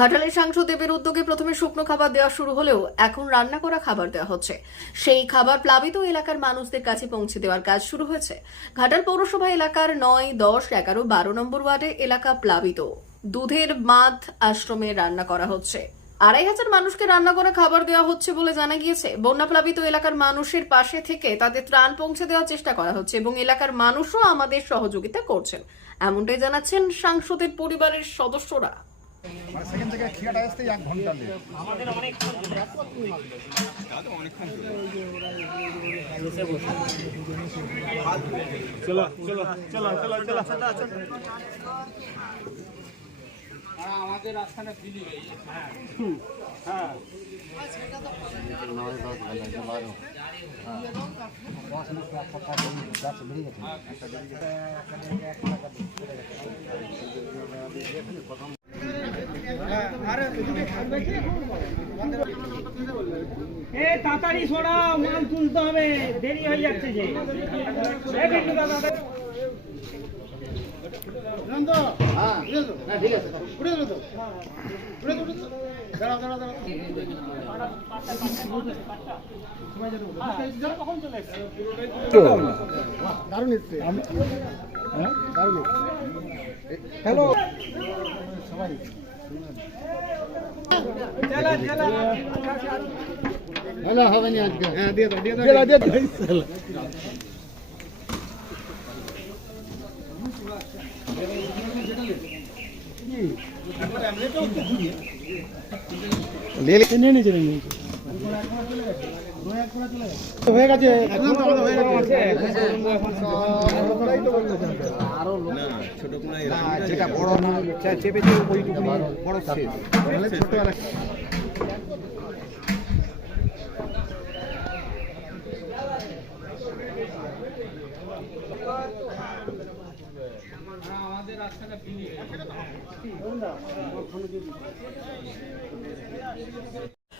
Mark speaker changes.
Speaker 1: ঘাটালের সাংসদ দেবের উদ্যোগে প্রথমে শুকনো খাবার দেওয়া শুরু হলেও এখন রান্না করা খাবার দেওয়া হচ্ছে। সেই খাবার প্লাবিত এলাকার মানুষদের কাছে পৌঁছে দেওয়ার কাজ শুরু হয়েছে। ঘাটাল পৌরসভা এলাকার নয়, দশ, এগারো, বারো নম্বর ওয়ার্ডে এলাকা প্লাবিত। দুধের মাদ আশ্রমে রান্না করা হচ্ছে। আড়াই হাজার মানুষকে রান্না করা খাবার দেওয়া হচ্ছে বলে জানা গিয়েছে। বন্যা প্লাবিত এলাকার মানুষের পাশে থেকে তাদের ত্রাণ পৌঁছে দেওয়ার চেষ্টা করা হচ্ছে এবং এলাকার মানুষও আমাদের সহযোগিতা করছেন। এমনটাই জানাচ্ছেন সাংসদের পরিবারের সদস্যরা।
Speaker 2: মানে সেখান থেকে খিয়াটা আসতে এক ঘণ্টা লেট।
Speaker 3: এ তাড়াতাড়ি সরাও মাল তুলতে হবে দেরি হয়ে যাচ্ছে যে। এ বিট্টু দাদা
Speaker 2: দারুণ এসছে। দারুণ হ্যালো সবাই হ্যালো হবে না আজকে হ্যাঁ দিয়ে দাও দিয়ে দাও দিয়ে দাও। হয়ে গেছে। হয়ে গেছে যেটা বড় না চেপেছে ওইটুকু বড় শেষ। ছোটবেলা